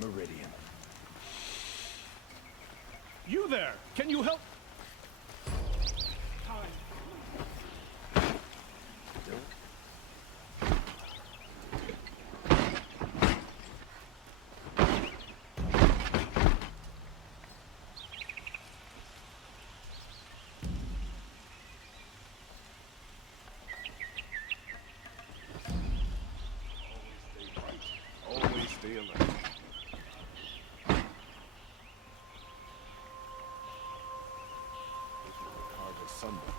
Meridian. You there! Can you help? Always stay alert. Asunder.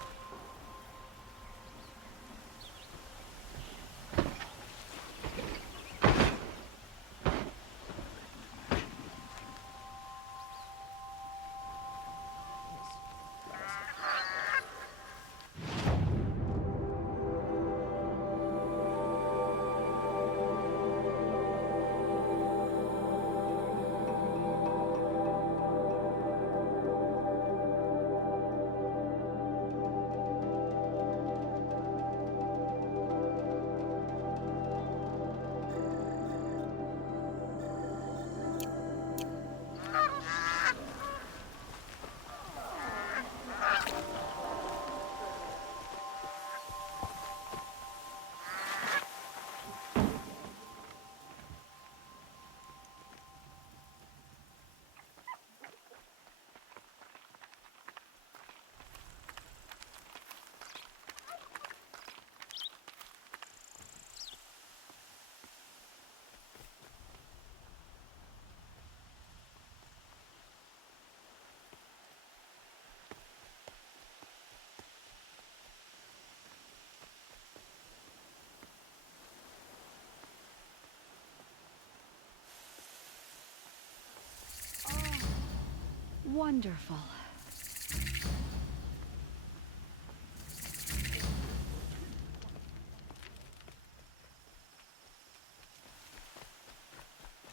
Wonderful.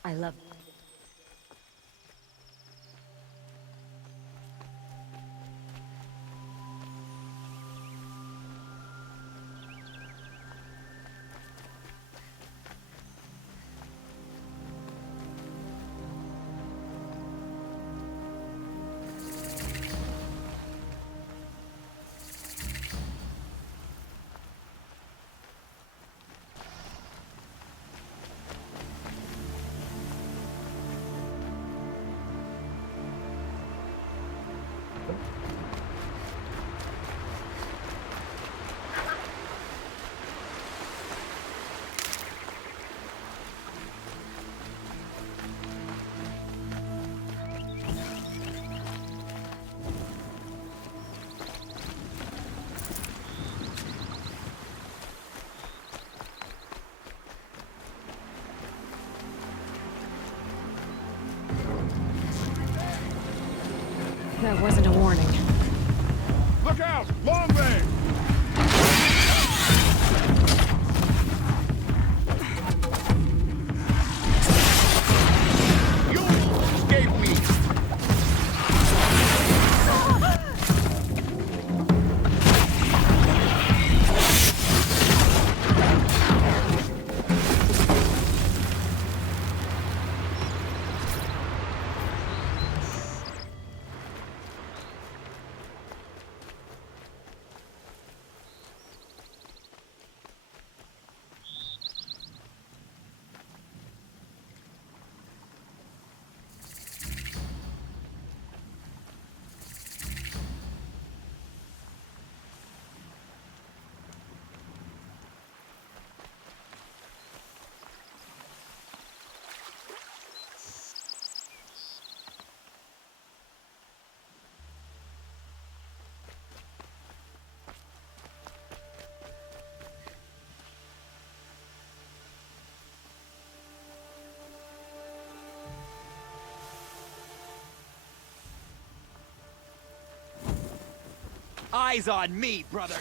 I love it. That wasn't a warning. Look out! Long range! You escaped me! Eyes on me, brothers.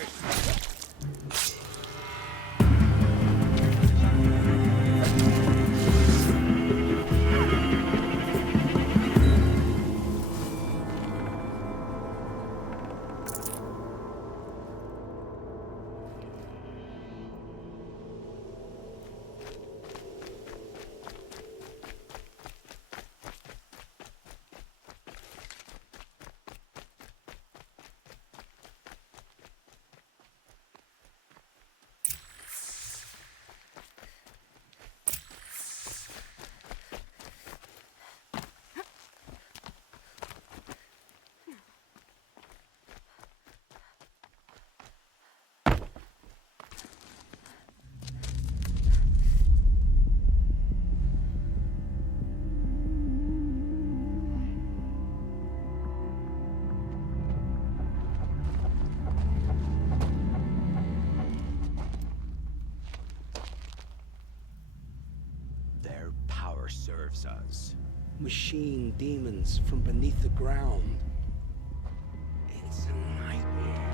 Their power serves us. Machine demons from beneath the ground. It's a nightmare.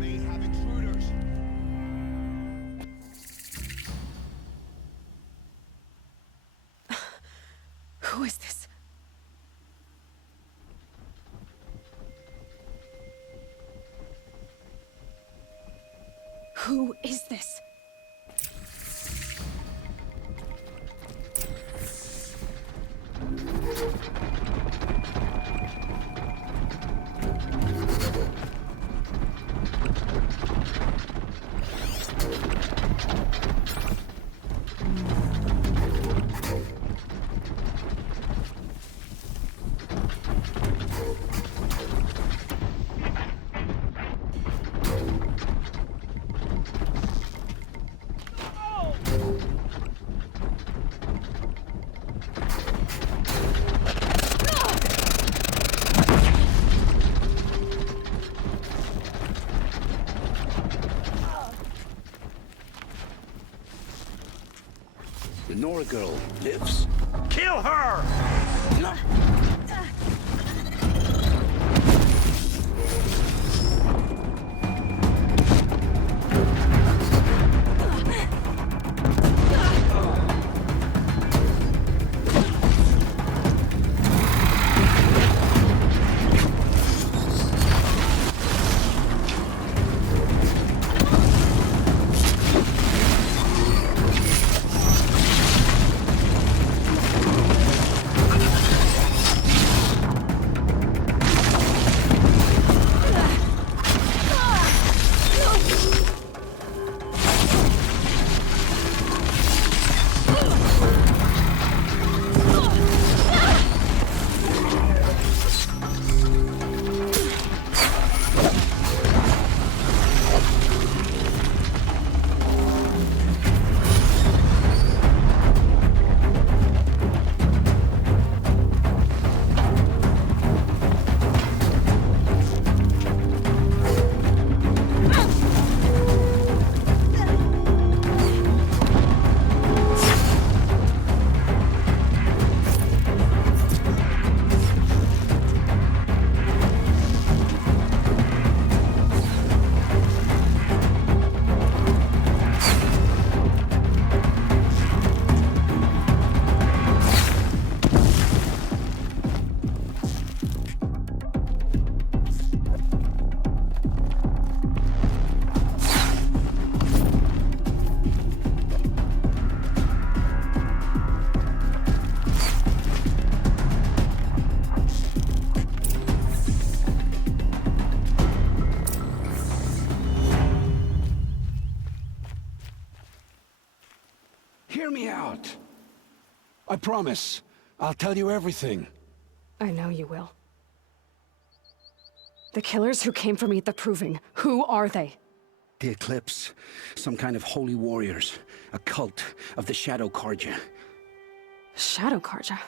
They have intruders. Who is this? Who is this? The Nora girl lives. Kill her! No. I promise. I'll tell you everything. I know you will. The killers who came for me at the Proving, who are they? The Eclipse. Some kind of holy warriors. A cult of the Shadow Karja. Shadow Karja?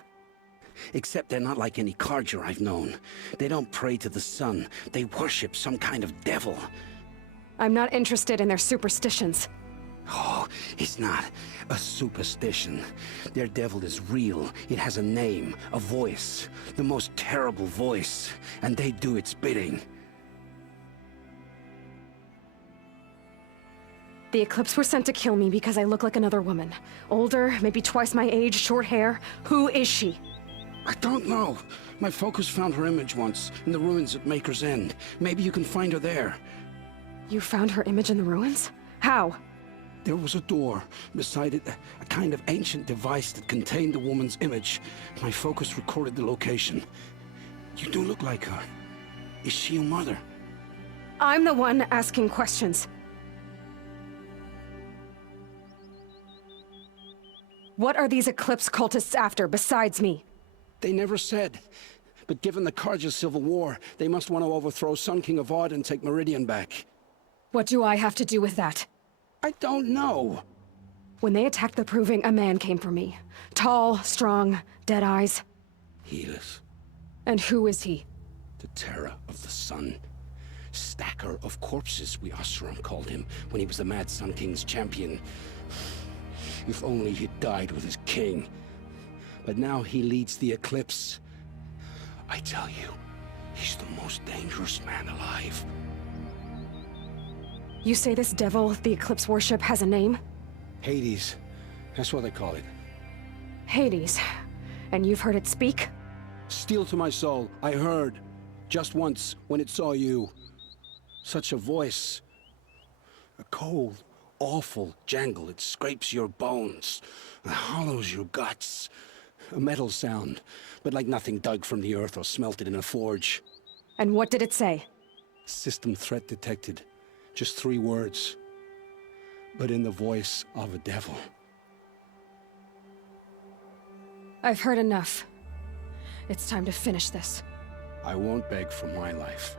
Except they're not like any Karja I've known. They don't pray to the sun. They worship some kind of devil. I'm not interested in their superstitions. Oh, it's not a superstition. Their devil is real. It has a name, a voice. The most terrible voice. And they do its bidding. The Eclipse were sent to kill me because I look like another woman. Older, maybe twice my age, short hair. Who is she? I don't know. My focus found her image once, in the ruins at Maker's End. Maybe you can find her there. You found her image in the ruins? How? There was a door. Beside it, a kind of ancient device that contained the woman's image. My focus recorded the location. You do look like her. Is she your mother? I'm the one asking questions. What are these Eclipse cultists after, besides me? They never said. But given the Karja civil war, they must want to overthrow Sun King of Odd and take Meridian back. What do I have to do with that? I don't know. When they attacked the Proving, a man came for me. Tall, strong, dead eyes. Helis, And who is he? the terror of the sun. Stacker of corpses, we Oseram called him, when he was the Mad Sun King's champion. If only he'd died with his king. But now he leads the Eclipse. I tell you, he's the most dangerous man alive. You say this devil the Eclipse worship has a name? Hades, that's what they call it. Hades. And you've heard it speak? Steel to my soul, I heard. Just once, when it saw you. Such a voice. A cold, awful jangle. It scrapes your bones. It hollows your guts. A metal sound, but like nothing dug from the earth or smelted in a forge. And what did it say? System threat detected. Just 3 words. But in the voice of a devil. I've heard enough. It's time to finish this. I won't beg for my life.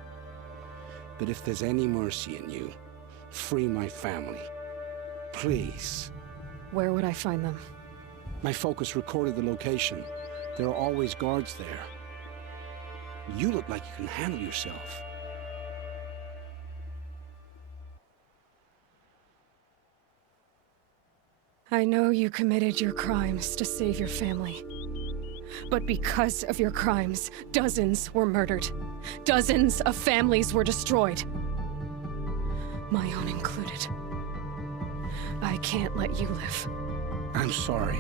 But if there's any mercy in you, free my family. Please. Where would I find them? My focus recorded the location. There are always guards there. You look like you can handle yourself. I know you committed your crimes to save your family. But because of your crimes, dozens were murdered. Dozens of families were destroyed. My own included. I can't let you live. I'm sorry.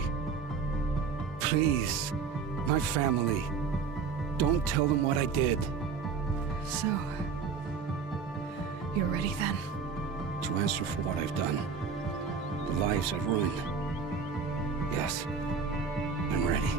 Please, my family. Don't tell them what I did. So, you're ready then? To answer for what I've done. The lives I've ruined. Yes, I'm ready.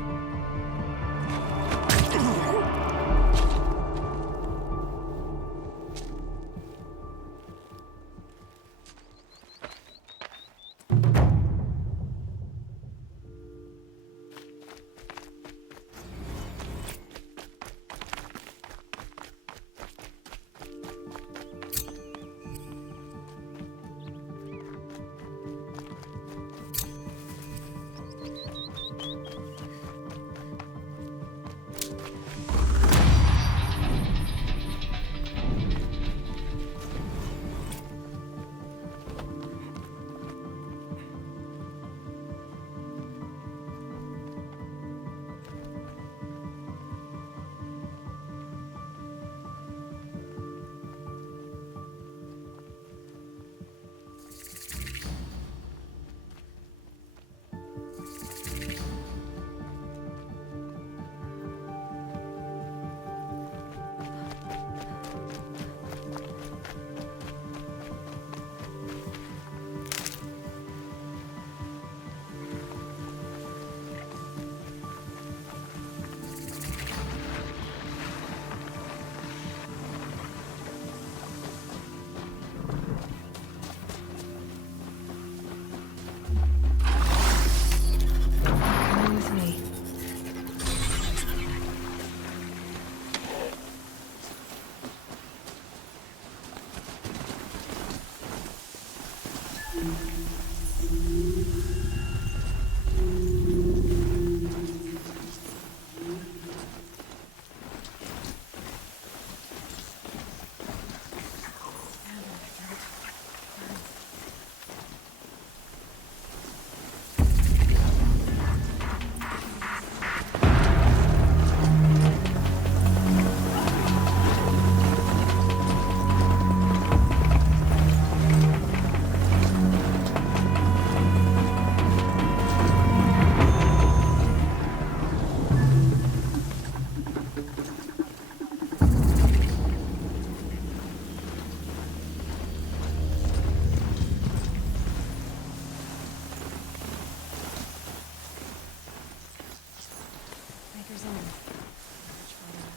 Dancer's on. Much further.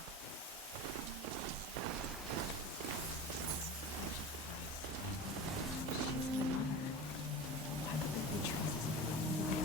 She's my mother. Why would there be traces of her right here?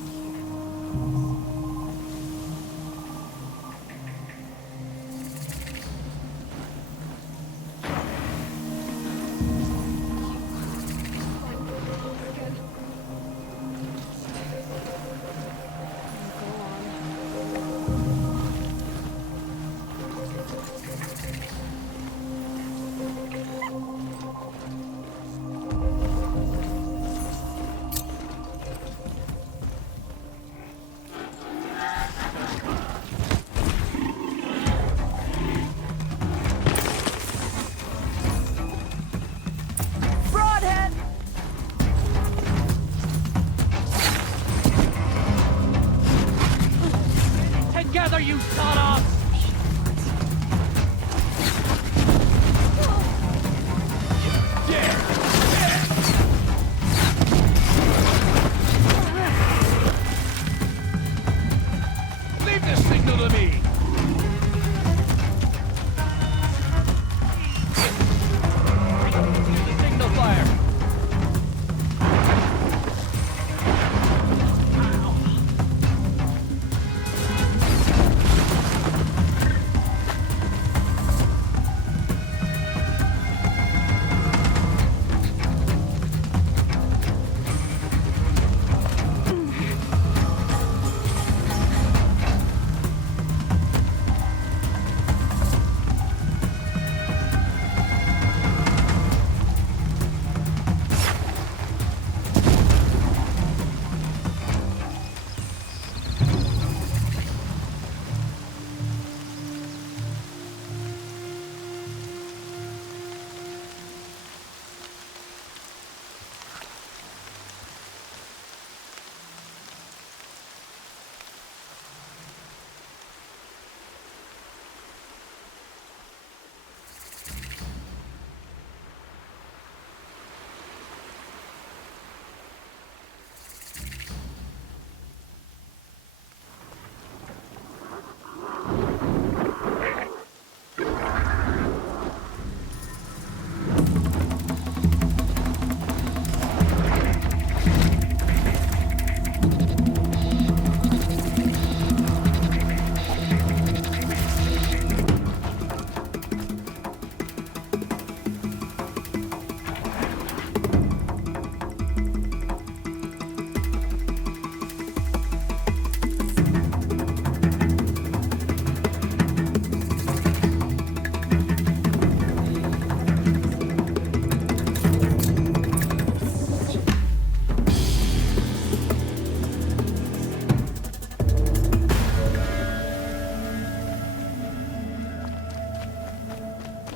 Together, you sawdust! Leave the signal to me! Use the signal fire!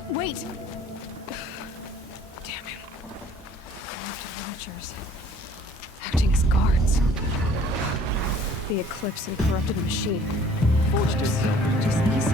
Wait! Damn him. Corrupted villagers. Acting as guards. The eclipse and corrupted machine. Forged us. Just easy.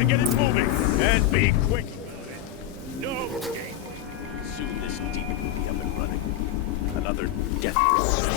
to get it moving, and be quick about it. No game. Soon this demon will be up and running. Another death grip.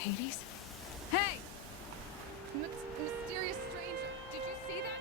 Hades? Hey! Mysterious stranger, did you see that?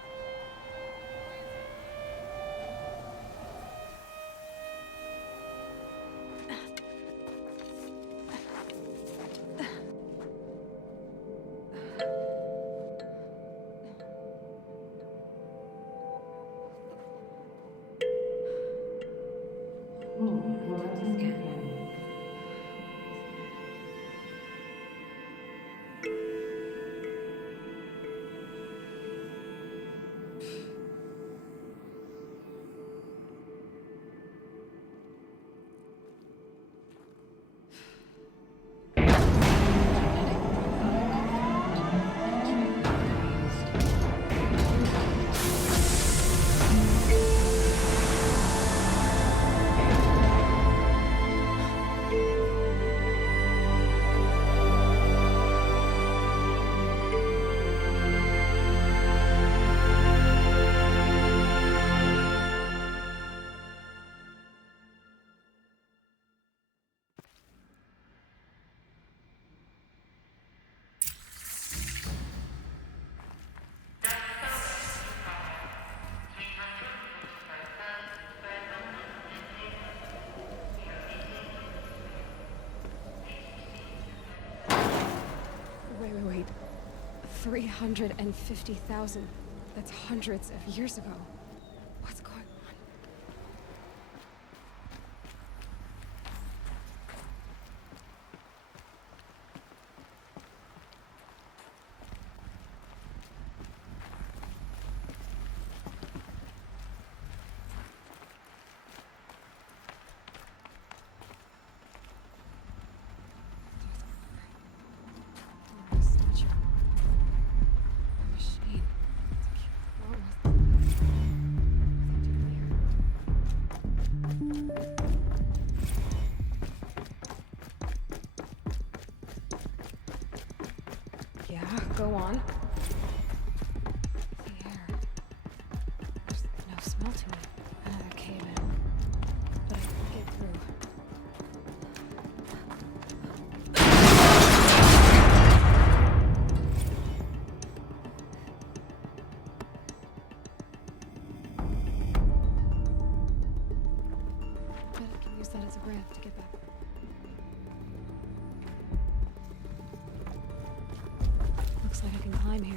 Wait. 350,000. That's hundreds of years ago. What's going on? Use that as a ramp to get back. Looks like I can climb here.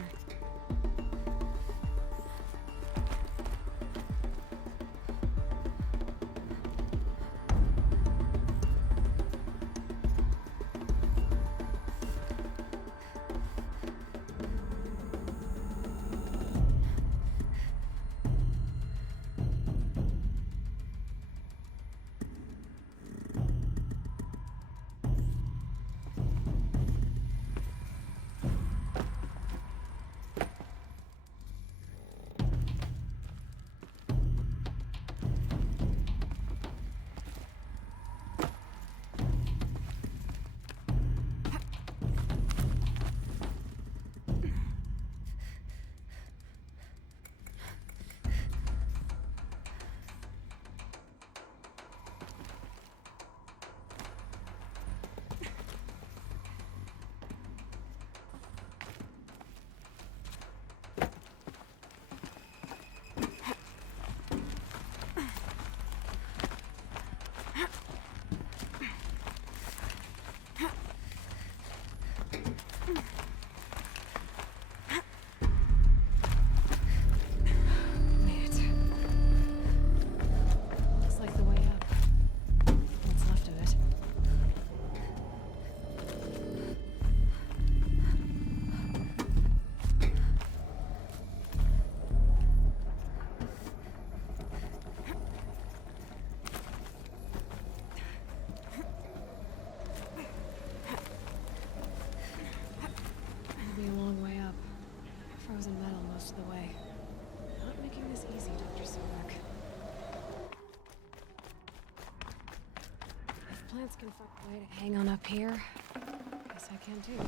Frozen metal most of the way. Not making this easy, Dr. Sobek. If plants can find a way to hang on up here, guess I can too.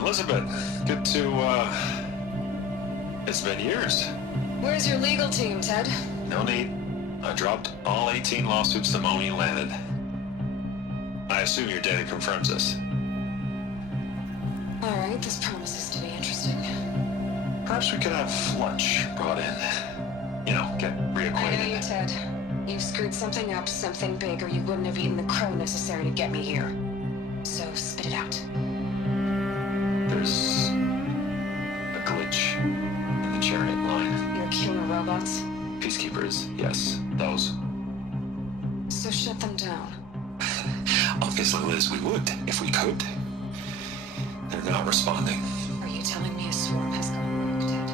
Elizabeth, good to, it's been years. Where's your legal team, Ted? No need. I dropped all 18 lawsuits the moment you landed. I assume your data confirms this. All right, this promises to be interesting. Perhaps we could have lunch brought in. You know, get I know you, reacquainted. Ted. You screwed something up, something big, or you wouldn't have eaten the crow necessary to get me here. So spit it out. There's a glitch in the chariot line. Your killer robots? Peacekeepers, yes, those. So shut them down. Obviously, Liz, we would, if we could. They're not responding. Are you telling me a swarm has gone rogue, Ted?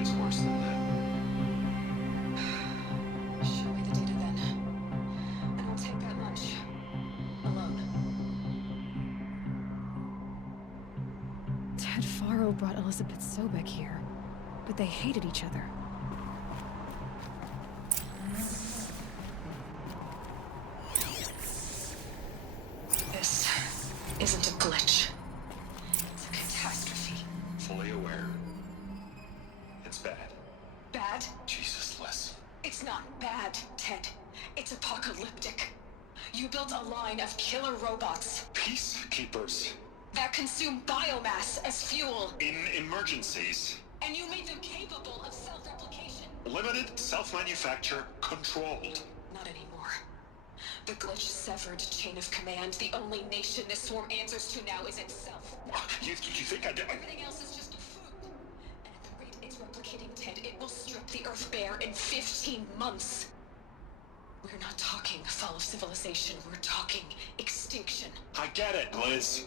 It's worse than that. Show me the data then. And I'll take that lunch. Alone. Ted Faro brought Elizabeth Sobek here, but they hated each other. This isn't a glitch. It's a catastrophe. Fully aware. It's bad. Bad? Jesus, Liz. It's not bad, Ted. It's apocalyptic. You built a line of killer robots Peacekeepers. that consume biomass as fuel, In emergencies. and you made them capable of self-replication. Limited, self-manufacture, controlled. Not anymore. The glitch severed chain of command. The only nation this swarm answers to now is itself. You think I did? Everything else is just a food. And at the rate it's replicating, Ted, it will strip the Earth bare in 15 months. We're not talking fall of civilization. We're talking extinction. I get it, Liz.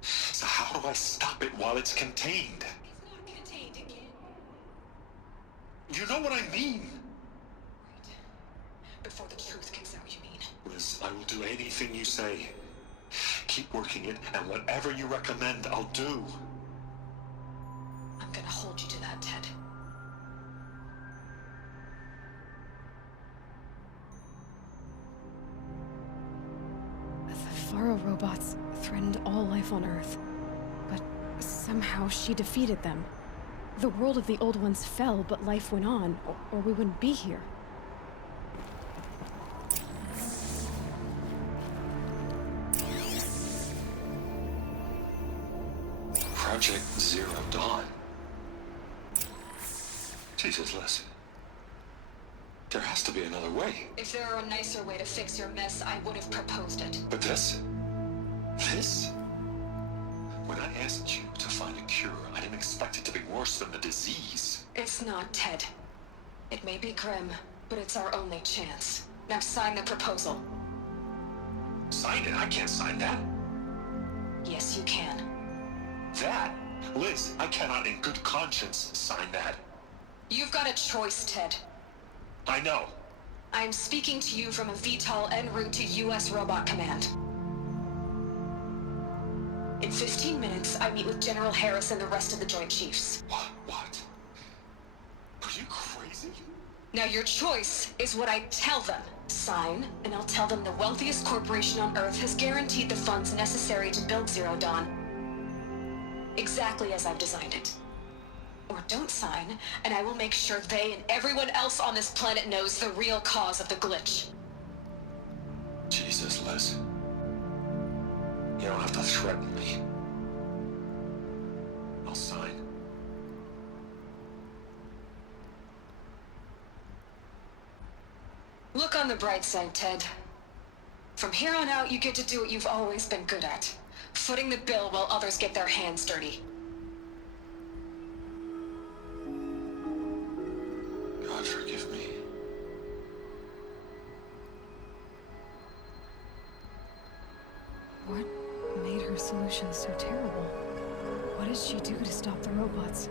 So how do I stop it while it's contained? It's not contained again. You know what I mean. Right. Before the truth gets out, you mean? Liz, I will do anything you say. Keep working it, and whatever you recommend, I'll do. I'm gonna hold you to that, Ted. The Faro robots threatened all life on Earth, but somehow she defeated them. The world of the old ones fell, but life went on, or we wouldn't be here. Project Zero Dawn. Jesus, Liz. There has to be another way. If there were a nicer way to fix your mess, I would have proposed it. But this? This? When I asked you to find a cure, I didn't expect it to be worse than the disease. It's not, Ted. It may be grim, but it's our only chance. Now sign the proposal. Sign it? I can't sign that. Yes, you can. That? Liz, I cannot in good conscience sign that. You've got a choice, Ted. I know. I'm speaking to you from a VTOL en route to U.S. Robot Command. In 15 minutes, I meet with General Harris and the rest of the Joint Chiefs. What? Are you crazy? Now your choice is what I tell them. Sign, and I'll tell them the wealthiest corporation on Earth has guaranteed the funds necessary to build Zero Dawn. Exactly as I've designed it. Or don't sign, and I will make sure they and everyone else on this planet knows the real cause of the glitch. Jesus, Liz. You don't have to threaten me. I'll sign. Look on the bright side, Ted. From here on out, you get to do what you've always been good at. Footing the bill while others get their hands dirty. God forgive me. What made her solution so terrible? What did she do to stop the robots?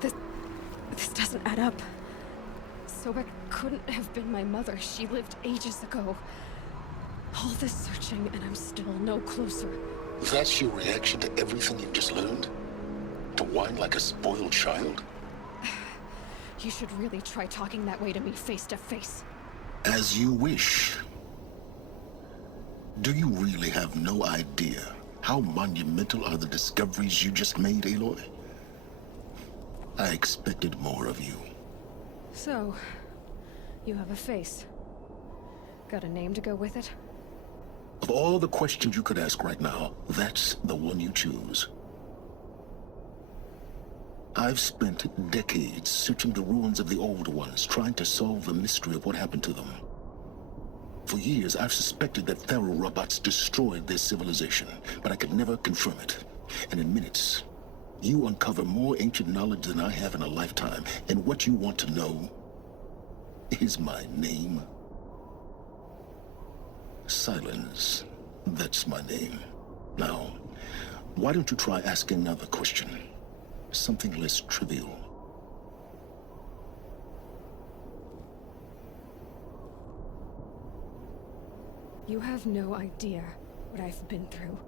This doesn't add up. Sobek couldn't have been my mother. She lived ages ago. All this searching, and I'm still no closer. That's your reaction to everything you've just learned? To whine like a spoiled child? You should really try talking that way to me face to face. As you wish. Do you really have no idea how monumental are the discoveries you just made, Aloy? I expected more of you. So, you have a face. Got a name to go with it? Of all the questions you could ask right now, that's the one you choose. I've spent decades searching the ruins of the old ones, trying to solve the mystery of what happened to them. For years, I've suspected that feral robots destroyed their civilization, but I could never confirm it. And in minutes, you uncover more ancient knowledge than I have in a lifetime, and what you want to know is my name. Silence. That's my name. Now, why don't you try asking another question? Something less trivial. You have no idea what I've been through.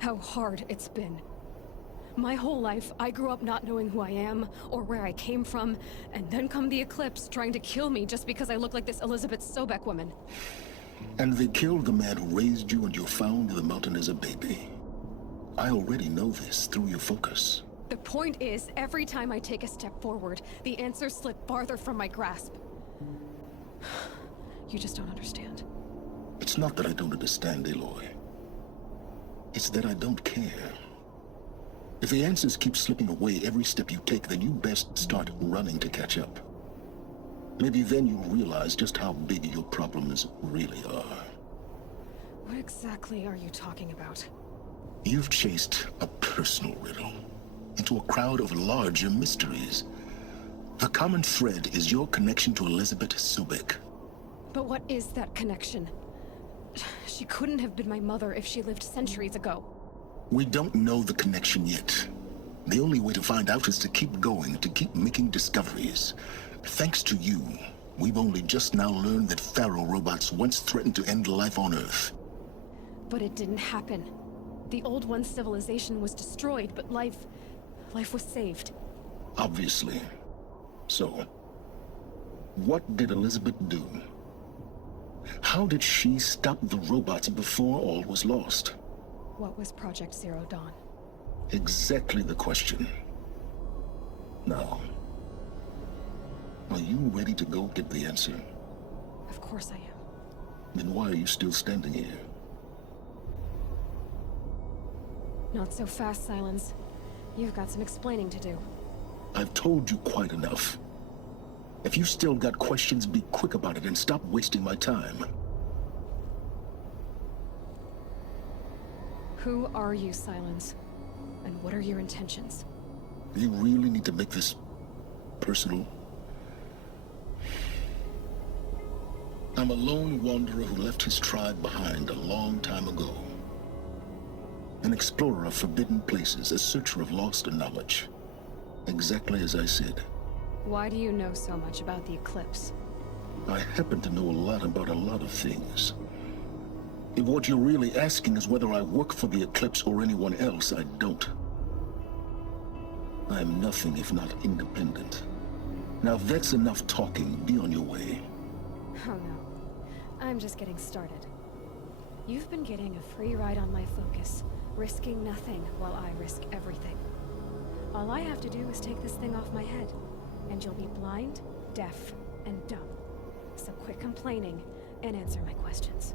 How hard it's been. My whole life, I grew up not knowing who I am or where I came from, and then come the Eclipse trying to kill me just because I look like this Elizabeth Sobek woman. And they killed the man who raised you and you found in the mountain as a baby. I already know this through your focus. The point is, every time I take a step forward, the answers slip farther from my grasp. You just don't understand. It's not that I don't understand, Aloy. It's that I don't care. If the answers keep slipping away every step you take, then you best start running to catch up. Maybe then you'll realize just how big your problems really are. What exactly are you talking about? You've chased a personal riddle into a crowd of larger mysteries. The common thread is your connection to Elizabeth Sobek. But what is that connection? She couldn't have been my mother if she lived centuries ago. We don't know the connection yet. The only way to find out is to keep going, to keep making discoveries. Thanks to you, we've only just now learned that feral robots once threatened to end life on Earth. But it didn't happen. The old one's civilization was destroyed, but life was saved. Obviously. So, what did Elizabeth do? How did she stop the robots before all was lost? What was Project Zero Dawn? Exactly the question. Now, are you ready to go get the answer? Of course I am. Then why are you still standing here? Not so fast, Silence. You've got some explaining to do. I've told you quite enough. If you still got questions, be quick about it and stop wasting my time. Who are you, Silence? And what are your intentions? You really need to make this personal? I'm a lone wanderer who left his tribe behind a long time ago. An explorer of forbidden places, a searcher of lost knowledge. Exactly as I said. Why do you know so much about the Eclipse? I happen to know a lot about a lot of things. If what you're really asking is whether I work for the Eclipse or anyone else, I don't. I am nothing if not independent. Now if that's enough talking, be on your way. Oh no. I'm just getting started. You've been getting a free ride on my focus, risking nothing while I risk everything. All I have to do is take this thing off my head, and you'll be blind, deaf, and dumb. So quit complaining and answer my questions.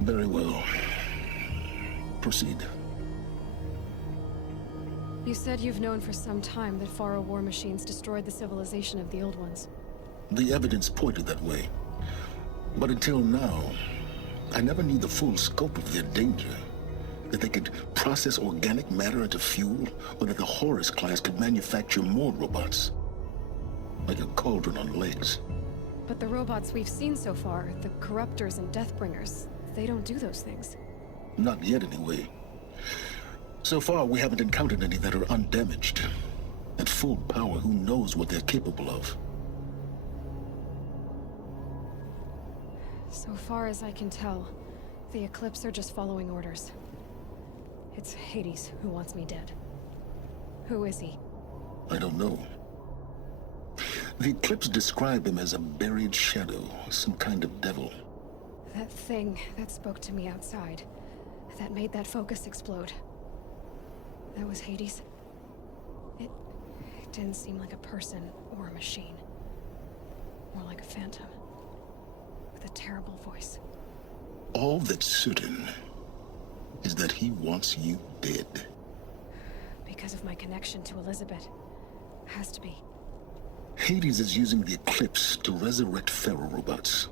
Very well. Proceed. You said you've known for some time that Faro war machines destroyed the civilization of the old ones. The evidence pointed that way. But until now, I never knew the full scope of their danger. That they could process organic matter into fuel, or that the Horus class could manufacture more robots. Like a cauldron on legs. But the robots we've seen so far, the Corruptors and Deathbringers, they don't do those things. Not yet, anyway. So far, we haven't encountered any that are undamaged. At full power, who knows what they're capable of? So far as I can tell, the Eclipse are just following orders. It's Hades who wants me dead. Who is he? I don't know. The clips describe him as a buried shadow, some kind of devil. That thing that spoke to me outside, that made that focus explode. That was Hades. It didn't seem like a person or a machine. More like a phantom. With a terrible voice. All that's certain is that he wants you dead. Because of my connection to Elizabeth. Has to be. Hades is using the eclipse to resurrect feral robots.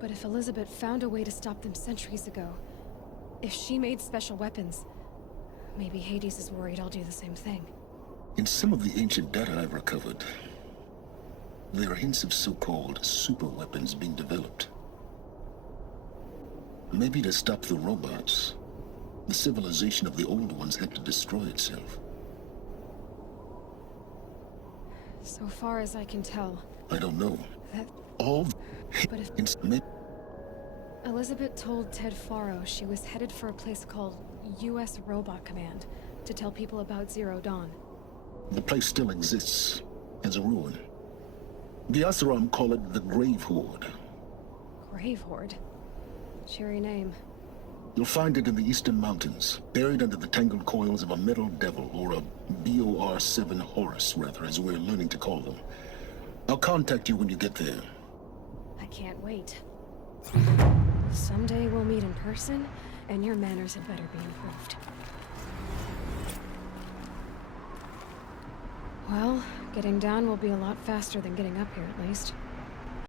But if Elizabeth found a way to stop them centuries ago, if she made special weapons, maybe Hades is worried I'll do the same thing. In some of the ancient data I've recovered, there are hints of so-called super weapons being developed. Maybe to stop the robots, the civilization of the old ones had to destroy itself. So far as I can tell, I don't know. that... All But if Elizabeth told Ted Faro she was headed for a place called U.S. Robot Command to tell people about Zero Dawn. the place still exists as a ruin. The Asaram call it the Grave Horde. Grave Horde? Cheery name. You'll find it in the eastern mountains, buried under the tangled coils of a metal devil, or a BOR-7 Horus, rather, as we're learning to call them. I'll contact you when you get there. I can't wait. Someday we'll meet in person, and your manners had better be improved. Well, getting down will be a lot faster than getting up here, at least.